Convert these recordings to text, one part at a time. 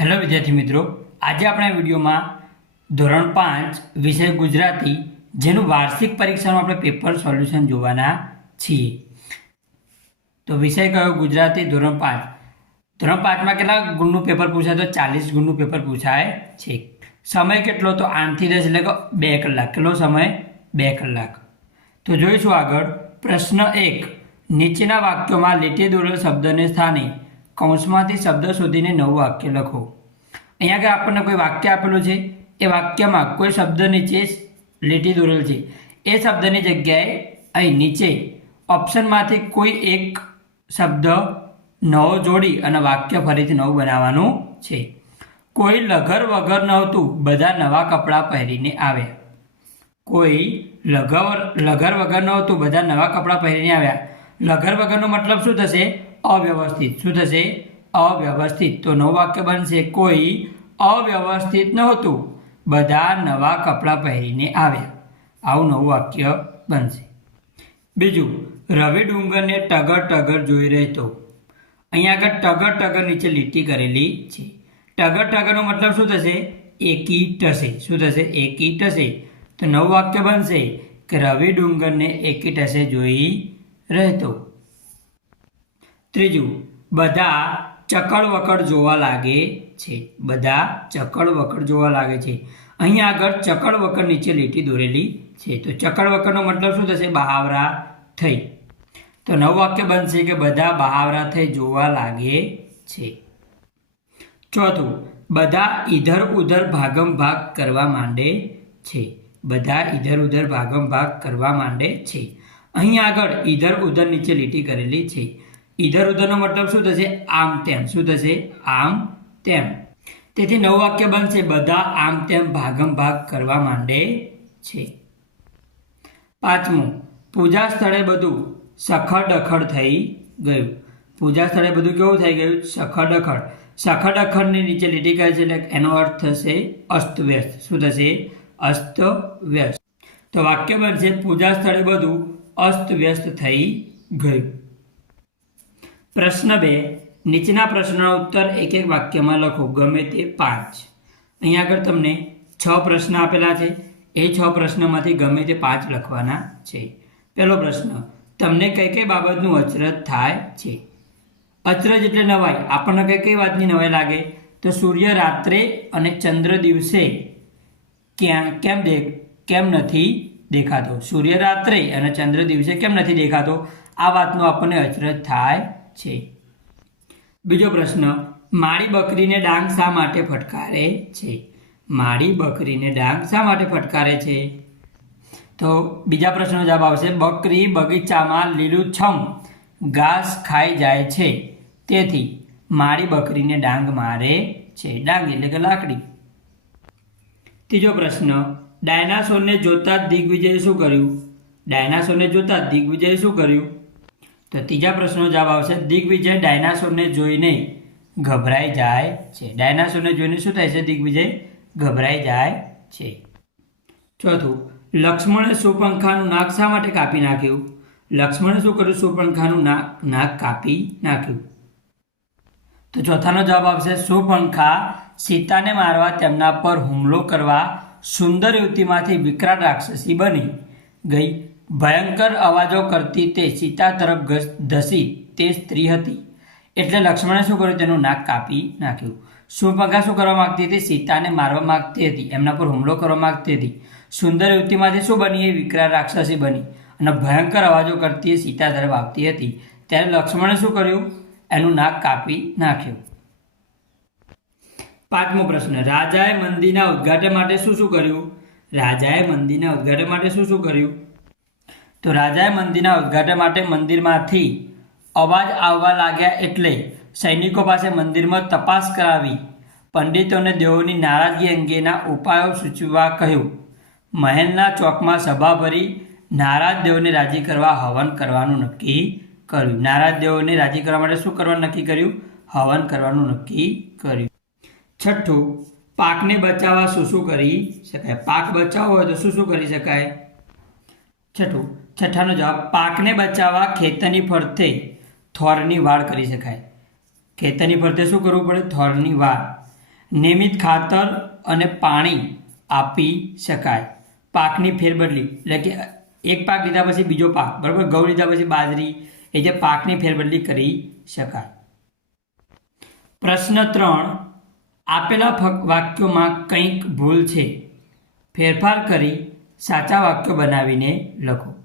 Hello વિદ્યાર્થી મિત્રો, આજે આપણે વિડીયોમાં ધોરણ પાંચ વિષય ગુજરાતી, જેનું વાર્ષિક પરીક્ષાનું આપણે પેપર સોલ્યુશન જોવાના છીએ. તો વિષય કયો? ગુજરાતી ધોરણ પાંચ. ધોરણ પાંચમાં કેટલા ગુણનું પેપર પૂછાય? તો ચાલીસ ગુણનું પેપર પૂછાય છે. સમય કેટલો? તો આઠથી દસ, એટલે કે બે કલાક. કેટલો સમય? બે કલાક. તો જોઈશું આગળ. પ્રશ્ન એક. નીચેના વાક્યોમાં લીટી દોરેલ શબ્દને સ્થાને કૌંસમાંથી શબ્દ શોધીને નવું વાક્ય લખો. અહીંયા આગળ આપણને કોઈ વાક્ય આપેલું છે? એ વાક્યમાં કોઈ શબ્દ નીચે લીટી દોરેલ છે. એ શબ્દની જગ્યાએ અહીં નીચે ઓપ્શનમાંથી કોઈ એક શબ્દ નવો જોડી અને વાક્ય ફરીથી નવું બનાવવાનું છે. કોઈ લઘર વગર નહોતું, બધા નવા કપડાં પહેરીને આવ્યા. કોઈ લઘર લઘર વગર નહોતું, બધા નવા કપડાં પહેરીને આવ્યા. લઘર વગરનો મતલબ શું થશે? અવ્યવસ્થિત. શું થશે? અવ્યવસ્થિત. તો નવું વાક્ય બનશે કોઈ અવ્યવસ્થિત નહોતું. બધા નવા કપડાં પહેરીને આવ્યા. આવું નવું વાક્ય બનશે. બીજું, રવિ ડુંગરને ટગર ટગર જોઈ રહેતો. અહીંયા આગળ ટગર ટગર નીચે લીટી કરેલી છે. ટગર ટગરનો મતલબ શું થશે? એકી ટસે શું થશે? એકી ટસે તો નવું વાક્ય બનશે કે રવિ ડુંગરને એકી ટસે જોઈ રહેતો. ત્રીજું, બધા ચકડ વકડ જોવા લાગે છે. બધા ચકડ વકડ જોવા લાગે છે. અહીંયા આગળ ચકડ વકડ નીચે લીટી દોરેલી છે. તો ચકડ વકડનો મતલબ શું થશે? બહાવરા થઈ. તો નવું વાક્ય બનશે કે બધા બહાવરા થઈ જોવા લાગે છે. ચોથું, બધા ઈધર ઉધર ભાગમ ભાગ કરવા માંડે છે. બધા ઈધર ઉધર ભાગમ ભાગ કરવા માંડે છે. અહીં આગળ ઈધર ઉધર નીચે લીટી કરેલી છે. ઇધર ઉધરનો મતલબ શું થશે? આમ તેમ. શું થશે? આમ તેમ. તેથી નવું વાક્ય બનશે, બધા આમ તેમ ભાગમ ભાગ કરવા માંડે છે. પાંચમું, પૂજા સ્થળે બધું સખડખડ થઈ ગયું. પૂજા સ્થળે બધું કેવું થઈ ગયું? સખડખડ. સખડખડની નીચે લીટી કહે છે એટલે એનો અર્થ થશે અસ્તવ્યસ્ત. શું થશે? અસ્તવ્યસ્ત. તો વાક્ય બનશે, પૂજા સ્થળે બધું અસ્તવ્યસ્ત થઈ ગયું. પ્રશ્ન બે, નીચેના પ્રશ્નનો ઉત્તર એક એક વાક્યમાં લખો, ગમે તે પાંચ. અહીંયા આગળ તમને છ પ્રશ્ન આપેલા છે. એ છ પ્રશ્નમાંથી ગમે તે પાંચ લખવાના છે. પહેલો પ્રશ્ન, તમને કઈ કઈ બાબતનું અચરજ થાય છે? અચરજ એટલે નવાઈ. આપણને કઈ કઈ વાતની નવાઈ લાગે? તો સૂર્ય રાત્રે અને ચંદ્ર દિવસે ક્યાં, કેમ દે, કેમ નથી દેખાતો? સૂર્ય રાત્રે અને ચંદ્ર દિવસે કેમ નથી દેખાતો? આ વાતનો આપણને અચરજ થાય છે. બીજો પ્રશ્ન માળી બકરીને ડાંગ શા માટે ફટકારે છે? માળી બકરીને ડાંગ શા માટે ફટકારે છે? તો બીજા પ્રશ્નનો જવાબ આવશે, બકરી બગીચામાં લીલુંછમ ઘાસ ખાઈ જાય છે. તેથી મારી બકરીને ડાંગ મારે છે. ડાંગ એટલે કે લાકડી. ત્રીજો પ્રશ્ન, ડાયનાસોરને જોતા દિગ્વિજયે શું કર્યું? ડાયનાસોરને જોતા દિગ્વિજયે શું કર્યું? તો ત્રીજા પ્રશ્નનો જવાબ આવશે, દિગ્વિજય ડાયનાસોરને જોઈને ગભરાઈ જાય છે. ડાયનાસોરને જોઈને શું થાય છે? દિગ્વિજય ગભરાઈ જાય છે. ચોથું, લક્ષ્મણે સુપંખાનું નાક શા માટે કાપી નાખ્યું? લક્ષ્મણે શું કર્યું? સુપંખાનું નાક નાક કાપી નાખ્યું. તો ચોથાનો જવાબ આવશે, સુપંખા સીતાને મારવા તેમના પર હુમલો કરવા સુંદર યુવતીમાંથી વિકરાળ રાક્ષસી બની ગઈ. ભયંકર અવાજો કરતી તે સીતા તરફ ધસી તે સ્ત્રી હતી. એટલે લક્ષ્મણે શું કર્યું? તેનું નાક કાપી નાખ્યું. સુપંખા શું કરવા માગતી હતી? સીતાને મારવા માગતી હતી. એમના પર હુમલો કરવા માગતી હતી. સુંદર યુવતીમાંથી શું બની? એ વિકરાળ રાક્ષસી બની અને ભયંકર અવાજો કરતી સીતા તરફ આવતી હતી. ત્યારે લક્ષ્મણે શું કર્યું? એનું નાક કાપી નાખ્યું. પાંચમો પ્રશ્ન. રાજાએ મંદિરના ઉદ્ઘાટન માટે શું શું કર્યું? રાજાએ મંદિરના ઉદ્ઘાટન માટે શું શું કર્યું? તો રાજાએ મંદિરના ઉદ્ઘાટન માટે મંદિરમાંથી અવાજ આવવા લાગ્યા એટલે સૈનિકો પાસે મંદિરમાં તપાસ કરાવી. પંડિતોને દેવોની નારાજગી અંગેના ઉપાયો સૂચવવા કહ્યું, મહેલના ચોકમાં સભા ભરી નારાજ દેવોને રાજી કરવા હવન કરવાનું નક્કી કર્યું. નારાજ દેવોને રાજી કરવા માટે શું કરવાનું નક્કી કર્યું? હવન કરવાનું નક્કી કર્યું. છઠ્ઠું, પાકને બચાવવા શું શું કરી શકાય? પાક બચાવવો હોય તો શું શું કરી શકાય? છઠ્ઠું છઠ્ઠાનો જવાબ, પાકને બચાવવા ખેતરની ફરતે થોરની વાળ કરી શકાય. ખેતરની ફરતે શું કરવું પડે? થોરની વાળ. નિયમિત ખાતર અને પાણી આપી શકાય. પાકની ફેરબદલી, એટલે કે એક પાક લીધા પછી બીજો પાક, બરાબર? ઘઉં લીધા પછી બાજરી, એ જે પાકની ફેરબદલી કરી શકાય. પ્રશ્ન ત્રણ, આપેલા વાક્યોમાં કંઈક ભૂલ છે. ફેરફાર કરી સાચા વાક્યો બનાવીને લખો.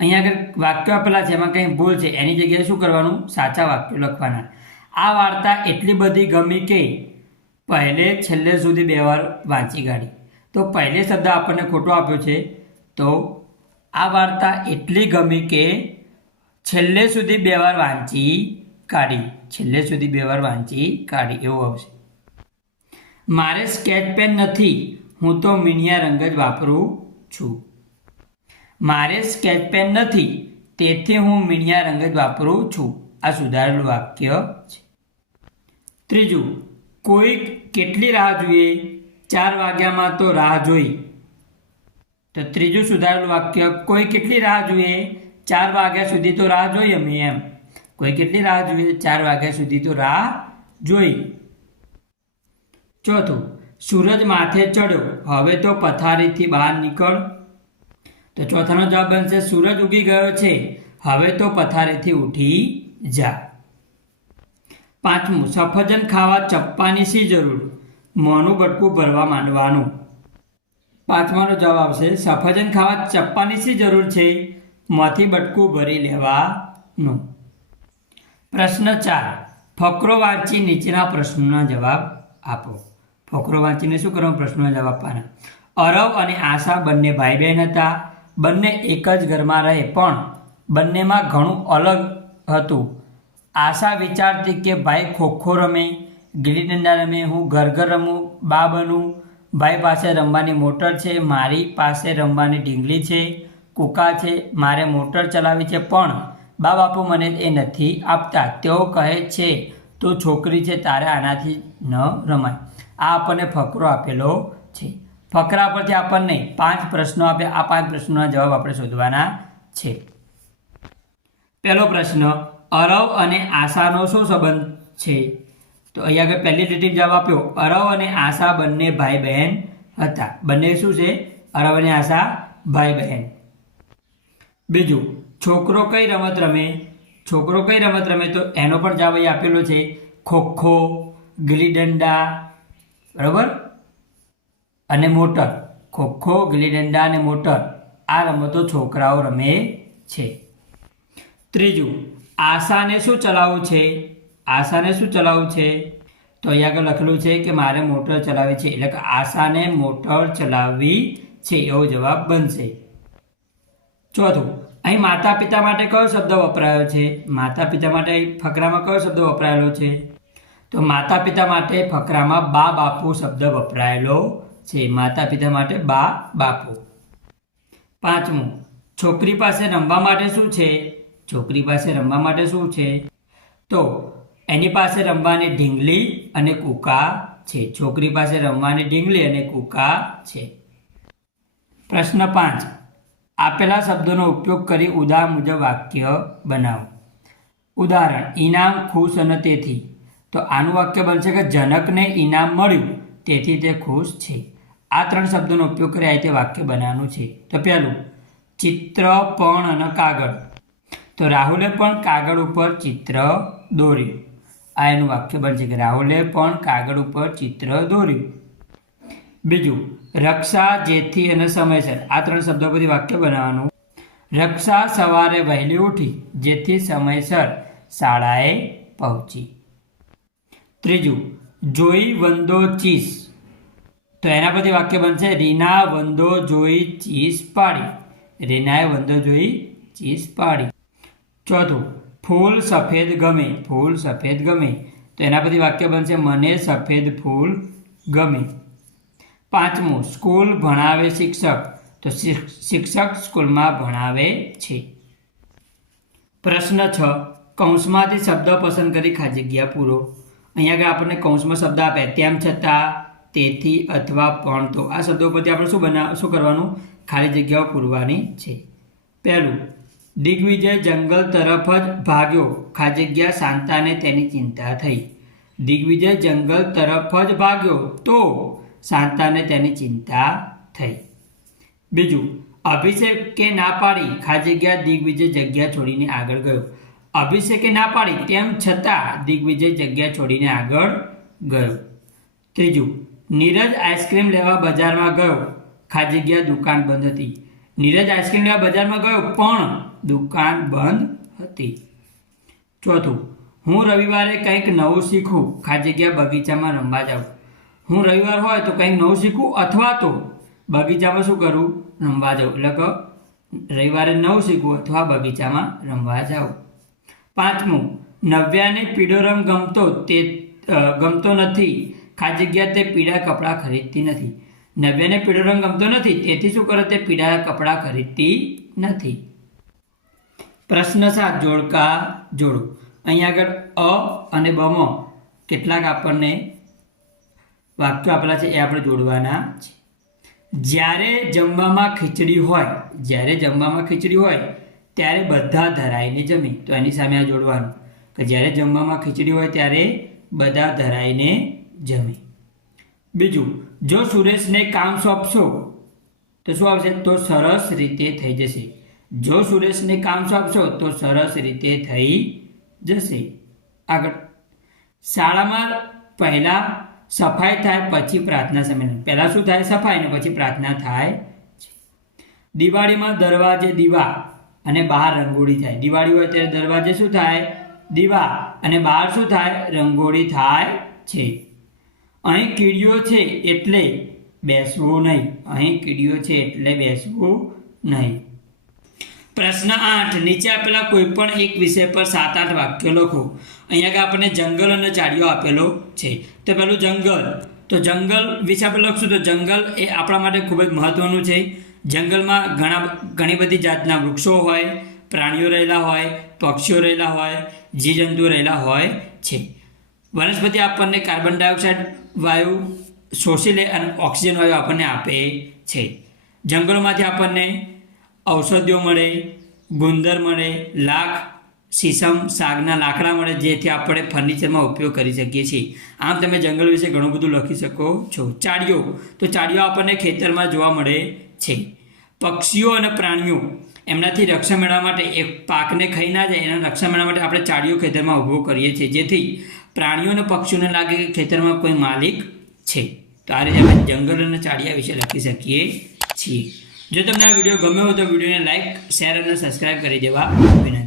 અહીંયા આગળ વાક્યો આપેલા છે, એમાં કંઈ ભૂલ છે. એની જગ્યાએ શું કરવાનું? સાચા વાક્યો લખવાના. આ વાર્તા એટલી બધી ગમી કે પહેલે છેલ્લે સુધી બે વાર વાંચી કાઢી. તો પહેલે શબ્દ આપણને ખોટો આપ્યો છે, તો આ વાર્તા એટલી ગમી કે છેલ્લે સુધી બે વાર વાંચી કાઢી. છેલ્લે સુધી બે વાર વાંચી કાઢી. એવું આવશે. મારે સ્કેચ પેન નથી. હું તો મીણિયા રંગ જ વાપરું છું. મારે સ્કેચ પેન નથી. તેથી હું મીણિયા રંગ જ વાપરું છું. આ સુધારેલું વાક્ય છે. ત્રીજું, કોઈક કેટલી રાહ જોઈએ ચાર વાગ્યામાં તો રાહ જોઈ. તો ત્રીજું સુધારેલું વાક્ય, કોઈ કેટલી રાહ જોઈએ ચાર વાગ્યા સુધી તો રાહ જોઈ અમે એમ. કોઈ કેટલી રાહ જોઈએ ચાર વાગ્યા સુધી તો રાહ જોઈ. ચોથું, સૂરજ માથે ચડ્યો. હવે તો પથારીથી બહાર નીકળ. તો ચોથાનો જવાબ બનશે, સૂરજ ઉગી ગયો છે, હવે તો પથારીથી ઉઠી જા. પાંચમું, સફરજન ખાવા ચપ્પાની શી જરૂર? મોનું બટકું ભરવા માંડવાનું. પાંચમાનો જવાબ આવશે, સફરજન ખાવા ચપ્પાની શી જરૂર છે? મોંથી બટકું ભરી લેવાનું. પ્રશ્ન ચાર ફકરો વાંચી નીચેના પ્રશ્નોના જવાબ આપો. ફકરો વાંચીને શું કરવાનું? પ્રશ્નોના જવાબ આપવાના. અરવ અને આશા બંને ભાઈ બહેન હતા. બંને એક જ ઘરમાં રહે, પણ બંનેમાં ઘણું અલગ હતું. આશા વિચારતી કે ભાઈ ખોખો રમે ગીલી ડંડા રમે, હું ઘર ઘર રમું, બા બનું, ભાઈ પાસે રમવાની મોટર છે, મારી પાસે રમવાની ઢીંગલી છે, કુકા છે, મારે મોટર ચલાવી છે, પણ બા બાપુ મને એ નથી આપતા. તેઓ કહે છે, તું છોકરી છે, તારે આનાથી ન રમાય. આ આપણને ફકરો આપેલો છે. ફકરા પરથી આપણને પાંચ પ્રશ્નો આપ્યા આ પાંચ પ્રશ્નોના જવાબ આપણે શોધવાના છે. પહેલો પ્રશ્ન, અરવ અને આશાનો શું સંબંધ છે? તો અહીંયા આગળ પહેલી લીટી જવાબ આપ્યો, અરવ અને આશા બંને ભાઈ બહેન હતા. બંને શું છે? અરવ અને આશા ભાઈ બહેન બીજું, છોકરો કઈ રમત રમે? છોકરો કઈ રમત રમે? તો એનો પણ જવાબ અહીં આપેલો છે, ખોખો ગીલી દંડા બરાબર? અને મોટર. ખોખો, ગીલી દંડા અને મોટર. આ રમતો છોકરાઓ રમે છે. ત્રીજું, આશાને શું ચલાવવું છે? આશાને શું ચલાવવું છે? તો અહીંયા આગળ લખેલું છે કે મારે મોટર ચલાવવી છે. એટલે કે આશાને મોટર ચલાવવી છે. એવો જવાબ બનશે. ચોથું, અહીં માતા પિતા માટે કયો શબ્દ વપરાયો છે? માતા પિતા માટે ફકરામાં કયો શબ્દ વપરાયેલો છે? તો માતા પિતા માટે ફકરામાં બા બાપુ શબ્દ વપરાયેલો છે માતા પિતા માટે બા, બાપુ. પાંચમું, છોકરી પાસે રમવા માટે શું છે? છોકરી પાસે રમવા માટે શું છે? તો એની પાસે રમવાની ઢીંગલી અને કૂકા છે. છોકરી પાસે રમવાની ઢીંગલી અને કૂકા છે. પ્રશ્ન પાંચ, આપેલા શબ્દોનો ઉપયોગ કરી ઉદાહરણ મુજબ વાક્ય બનાવો. ઉદાહરણ ઇનામ ખુશ અને તેથી. તો આનું વાક્ય બનશે કે જનકને ઇનામ મળ્યું, તેથી તે ખુશ છે. આ ત્રણ શબ્દોનો ઉપયોગ કરી આ રીતે વાક્ય બનાવવાનું છે. તો પહેલું, ચિત્ર, પણ અને કાગળ. તો રાહુલે પણ કાગળ ઉપર ચિત્ર દોર્યું. આ એનું વાક્ય બનશે કે રાહુલે પણ કાગળ ઉપર ચિત્ર દોર્યું. બીજું, રક્ષા, જેથી અને સમયસર. આ ત્રણ શબ્દો પરથી વાક્ય બનાવવાનું. રક્ષા સવારે વહેલી ઉઠી, જેથી સમયસર શાળાએ પહોંચી. ત્રીજું, જોઈ વંદો ચીસ. તો એના પછી વાક્ય બનશે, રીના વંદો જોઈ ચીસ પાડી. રીનાએ વંદો જોઈ ચીસ પાડી. ચોથું, ફૂલ સફેદ ગમે, ફૂલ સફેદ ગમે. તો એના પછી વાક્ય બનશે, મને સફેદ ફૂલ ગમે. પાંચમું, સ્કૂલ ભણાવે શિક્ષક. તો શિક- શિક્ષક સ્કૂલમાં ભણાવે છે. પ્રશ્ન છ, કૌંસમાંથી શબ્દ પસંદ કરી ખાલી જગ્યા પૂરો. અહીંયા આગળ આપણને કૌંસમાં શબ્દ આપે, તેમ છતાં તેથી અથવા પણ. તો આ શબ્દો પરથી આપણે શું બના શું કરવાનું? ખાલી જગ્યાઓ પૂરવાની છે. પહેલું, દિગ્વિજય જંગલ તરફ જ ભાગ્યો. ખાલી જગ્યા શાંતાને તેની ચિંતા થઈ. દિગ્વિજય જંગલ તરફ જ ભાગ્યો તો શાંતાને તેની ચિંતા થઈ. બીજું, અભિષેકે ના પાડી ખાલી જગ્યા દિગ્વિજય જગ્યા છોડીને આગળ ગયો. અભિષેકે ના પાડી તેમ છતાં દિગ્વિજય જગ્યા છોડીને આગળ ગયો. ત્રીજું નીરજ આઈસ્ક્રીમ લેવા બજારમાં ગયો. ખાલી જગ્યા દુકાન બંધ હતી. નીરજ આઈસ્ક્રીમ લેવા બજારમાં ગયો, પણ દુકાન બંધ હતી. ચોથું, હું રવિવારે કંઈક નવું શીખું. ખાલી જગ્યા બગીચામાં રમવા જાઉં. હું રવિવાર હોય તો કંઈક નવું શીખું અથવા તો બગીચામાં શું કરું? રમવા જાઉં. એટલે કે રવિવારે નવું શીખવું અથવા બગીચામાં રમવા જાઉં. પાંચમું, નવ્યાને પીળો રંગ ગમતો તે ગમતો નથી. ખાલી જગ્યા તે પીળા કપડાં ખરીદતી નથી. નવ્યાને પીળો રંગ ગમતો નથી, તેથી શું કરે તે પીળા કપડાં ખરીદતી નથી. પ્રશ્ન સાત, જોડકા જોડો. અહીંયા આગળ અ અને બમાં કેટલાક આપણને વાક્યો આપેલા છે, એ આપણે જોડવાના છે. જ્યારે જમવામાં ખીચડી હોય, જ્યારે જમવામાં ખીચડી હોય, ત્યારે બધા ધરાઈને જમે. તો એની સામે આ જોડવાનું. કે જ્યારે જમવામાં ખીચડી હોય, ત્યારે બધા ધરાઈને જમે. બીજું, જો સુરેશને કામ સોંપશો, તો શું આવશે? તો સરસ રીતે થઈ જશે. જો સુરેશને કામ સોંપશો, તો સરસ રીતે થઈ જશે. આગળ. શાળામાં પહેલા સફાઈ થાય, પછી પ્રાર્થના સંમેલન પહેલા શું થાય? સફાઈ ને પછી પ્રાર્થના થાય છે. દિવાળીમાં દરવાજે દીવા અને બહાર રંગોળી થાય. દિવાળી હોય ત્યારે દરવાજે શું થાય? દીવા. અને બહાર શું થાય? રંગોળી થાય છે. અહીં કીડીઓ છે એટલે બેસવું નહીં. અહીં કીડીઓ છે એટલે બેસવું નહીં. પ્રશ્ન આઠ, નીચે આપેલા કોઈ પણ એક વિષય પર સાત આઠ વાક્યો લખો. અહીંયા આગળ આપણને જંગલ અને ઝાડીઓ આપેલો છે. તો પેલું જંગલ. તો જંગલ વિશે આપણે લખશું તો જંગલ એ આપણા માટે ખૂબ જ મહત્વનું છે. જંગલમાં ઘણા ઘણી બધી જાતના વૃક્ષો હોય, પ્રાણીઓ રહેલા હોય, પક્ષીઓ રહેલા હોય, જીવજંતુઓ રહેલા હોય છે. વનસ્પતિ આપણને કાર્બન ડાયોક્સાઇડ વાયુ શોષી લે અને ઓક્સિજન વાયુ આપણને આપે છે. જંગલોમાંથી આપણને ઔષધિઓ મળે, ગુંદર મળે, લાખ સીસમ સાગના લાકડા મળે, જેથી આપણે ફર્નિચરમાં ઉપયોગ કરી શકીએ છીએ. આમ તમે જંગલ વિશે ઘણું બધું લખી શકો છો. ચાડીઓ તો ચાડીઓ આપણને ખેતરમાં જોવા મળે છે. પક્ષીઓ અને પ્રાણીઓ. એમનાથી રક્ષણ મેળવવા માટે એક પાકને ખાઈ ના જાય, એના રક્ષણ મેળવવા માટે આપણે ચાડીઓ ખેતરમાં ઊભો કરીએ છીએ. જેથી પ્રાણીઓ અને પક્ષીઓને લાગે કે ખેતરમાં કોઈ માલિક છે. તો આ રીતે આપણે જંગલ અને ચાડિયા વિશે લખી શકીએ છીએ. જો તમને આ વીડિયો ગમ્યો હોય તો વિડીયોને લાઇક શેર અને સબસ્ક્રાઈબ કરી દેવા વિનંતી.